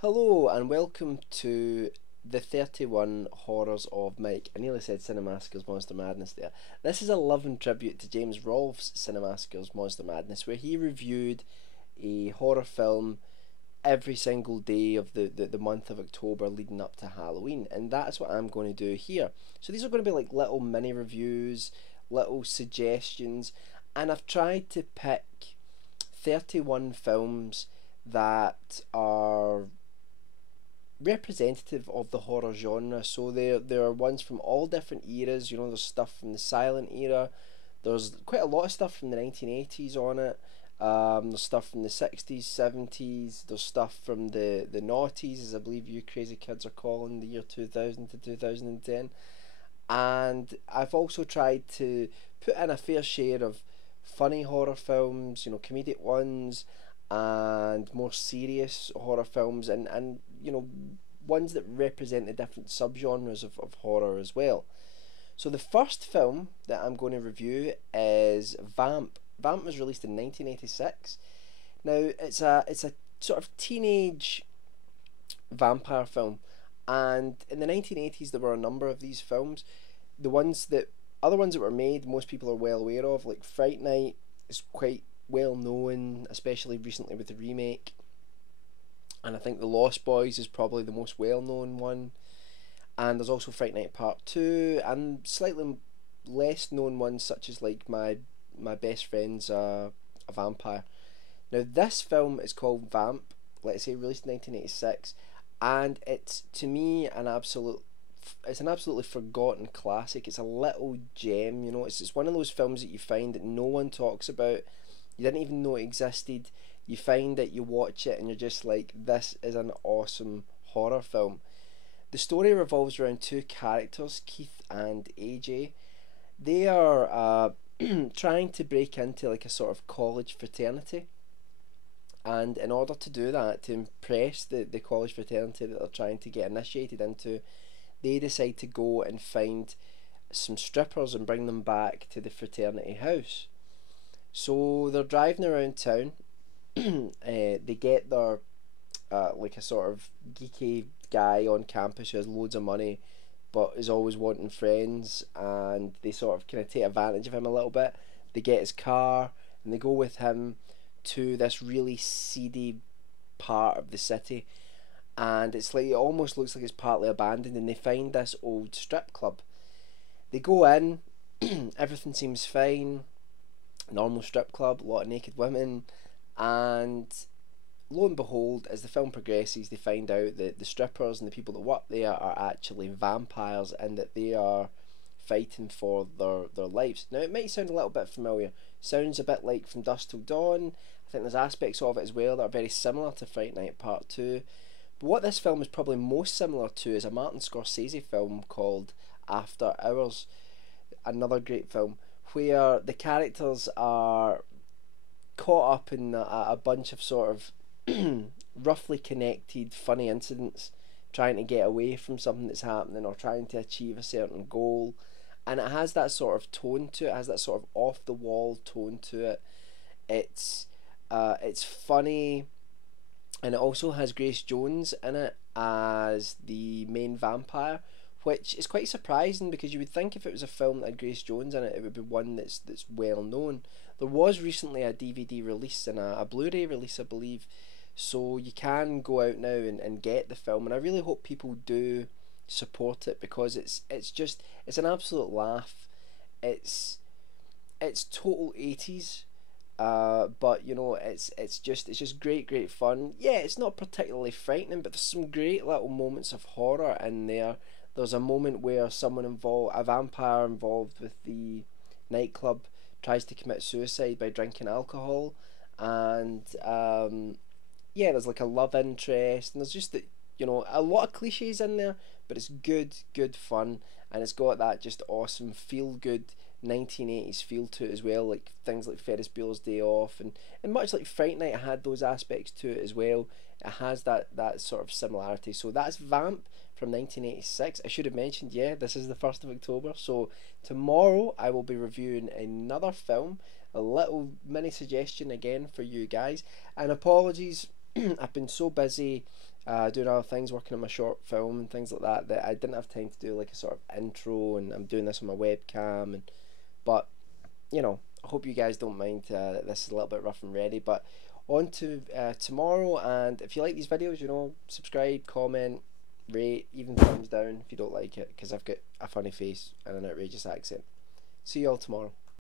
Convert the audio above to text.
Hello and welcome to the 31 Horrors of Mike. I nearly said Cinemassacre's Monster Madness there. This is a love and tribute to James Rolfe's Cinemassacre's Monster Madness, where he reviewed a horror film every single day of the month of October leading up to Halloween, and that's what I'm going to do here. So these are going to be like little mini reviews, little suggestions, and I've tried to pick 31 films that are representative of the horror genre. So there are ones from all different eras. You know, there's stuff from the silent era. There's quite a lot of stuff from the 1980s on it. There's stuff from the 60s, 70s. There's stuff from the noughties, as I believe you crazy kids are calling the year 2000 to 2010. And I've also tried to put in a fair share of funny horror films, you know, comedic ones, and more serious horror films, and you know, ones that represent the different subgenres of horror as well. So the first film that I'm going to review is Vamp. Vamp was released in 1986. Now it's a sort of teenage vampire film, and in the 1980s there were a number of these films. The ones that Other ones that were made, most people are well aware of, like Fright Night is quite well known, especially recently with the remake. And I think The Lost Boys is probably the most well known one. And there's also Fright Night Part 2, and slightly less known ones such as like my best friend's a vampire. Now this film is called Vamp, let's say released in 1986, and it's to me it's an absolutely forgotten classic. It's a little gem, you know. It's one of those films that you find that no one talks about. You didn't even know it existed. You find it, you watch it, and you're just like, this is an awesome horror film. The story revolves around two characters, Keith and AJ. They are trying to break into like a sort of college fraternity, and in order to do that, to impress the college fraternity that they're trying to get initiated into, they decide to go and find some strippers and bring them back to the fraternity house. So they're driving around town. They get their like a sort of geeky guy on campus who has loads of money but is always wanting friends, and they sort of kind of take advantage of him a little bit. They get his car and they go with him to this really seedy part of the city, and it's like, it almost looks like it's partly abandoned, and they find this old strip club. They go in, everything seems fine, normal strip club, a lot of naked women, and lo and behold, as the film progresses, they find out that the strippers and the people that work there are actually vampires, and that they are fighting for their lives. Now, it might sound a little bit familiar. Sounds a bit like From Dusk Till Dawn. I think there's aspects of it as well that are very similar to Fright Night Part 2. But what this film is probably most similar to is a Martin Scorsese film called After Hours. Another great film where the characters are caught up in a bunch of sort of roughly connected funny incidents, trying to get away from something that's happening or trying to achieve a certain goal. And it has that sort of tone to it, it has that sort of off the wall tone to it. It's funny, and it also has Grace Jones in it as the main vampire, which is quite surprising because you would think if it was a film that had Grace Jones in it, it would be one that's well known. There was recently a DVD release and a Blu-ray release, I believe, so you can go out now and get the film, and I really hope people do support it because it's an absolute laugh. It's total 80s, but you know, it's just great fun. Yeah, it's not particularly frightening, but there's some great little moments of horror in there. There's a moment where a vampire involved with the nightclub, tries to commit suicide by drinking alcohol, and yeah, there's like a love interest, and there's just you know, a lot of cliches in there, but it's good fun, and it's got that just awesome feel good 1980s feel to it as well, like things like Ferris Bueller's Day Off, and much like Fright Night, it had those aspects to it as well. It has that sort of similarity. So that's Vamp from 1986. I should have mentioned, yeah, this is the 1st of October, so tomorrow I will be reviewing another film, a little mini suggestion again for you guys, and apologies, I've been so busy doing other things, working on my short film and things like that, that I didn't have time to do like a sort of intro, and I'm doing this on my webcam. And but you know, I hope you guys don't mind that this is a little bit rough and ready. But on to tomorrow, and if you like these videos, you know, subscribe, comment, rate, even thumbs down if you don't like it, because I've got a funny face and an outrageous accent. See you all tomorrow.